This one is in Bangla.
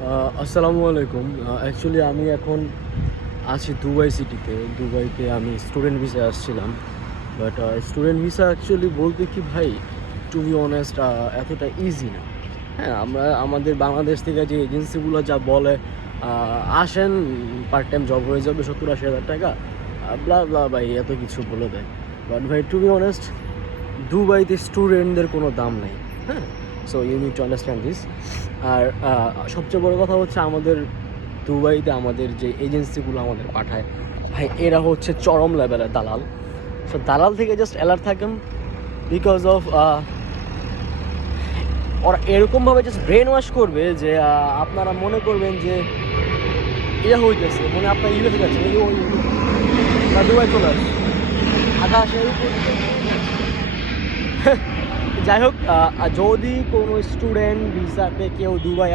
আসসালামু আলাইকুম। অ্যাকচুয়ালি আমি এখন আছি দুবাই সিটিতে। দুবাইতে আমি স্টুডেন্ট ভিসায় আসছিলাম। বাট স্টুডেন্ট ভিসা অ্যাকচুয়ালি বলতে কি ভাই, টু বি অনেস্ট এতটা ইজি না। হ্যাঁ, আমরা আমাদের বাংলাদেশ থেকে যে এজেন্সিগুলো যা বলে, আসেন পার্ট টাইম জব হয়ে যাবে 70-80 হাজার টাকা, ব্লা ব্লা ভাই এত কিছু বলে দেয়। বাট ভাই টু বি অনেস্ট, দুবাইতে স্টুডেন্টদের কোনো দাম নেই। হ্যাঁ, so you need to understand this. আর সবচেয়ে বড় কথা হচ্ছে, আমাদের দুবাইতে আমাদের যে এজেন্সিগুলো আমাদের পাঠায়, ভাই এরা হচ্ছে চরম লেভেলের দালাল। সো দালাল থেকে জাস্ট অ্যালার্ট থাকেন, বিকজ অফ ওরা এরকমভাবে জাস্ট ব্রেন ওয়াশ করবে যে আপনারা মনে করবেন যে হইতেছে, মানে আপনার ইউএসএ যাচ্ছেন, দুবাই চলে আসে আকাশের উপর। যাই হোক, যদি কোনো স্টুডেন্ট ভিসাতে কেউ দুবাই